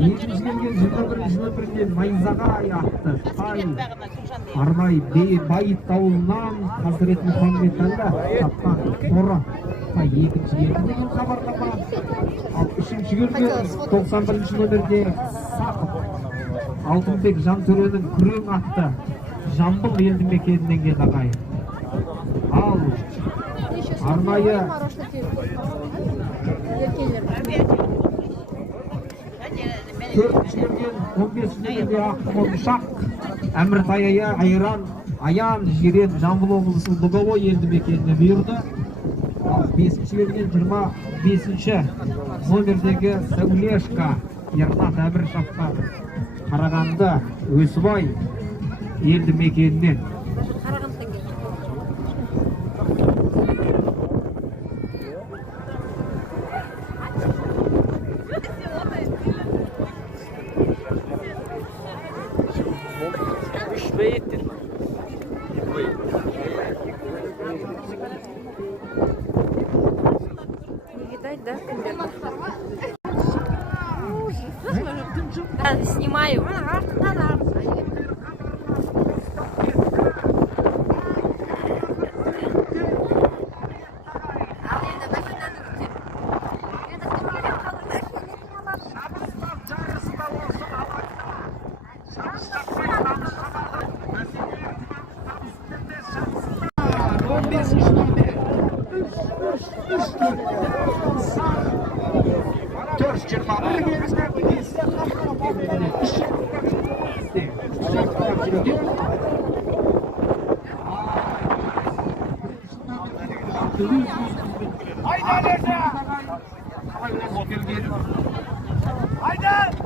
Екінші келген 21-нен Майзағай атты тай арнайы Байыт ауылынан Хазірет Мұхаммед Әлі тапқан торы тай екінші келді деген хабарлама. Ал үшінші келген 91-ші нөмірде Сақып Алтынбек Жантөренің күрең атты Жамбыл елді мекенінен келді ағайын. Ал арнайы төртінші келген 15-ші Ақмоншақ Әміртайя Аян Жирен Жамбыл облысының Луговой елді мекеніне бұйырды. Ал 5-ші келген 25-ші номердегі Сәулешка Ернат Әбіршаққа Қарағанды Өсібай елді мекенінен. Снимаю. Haydi!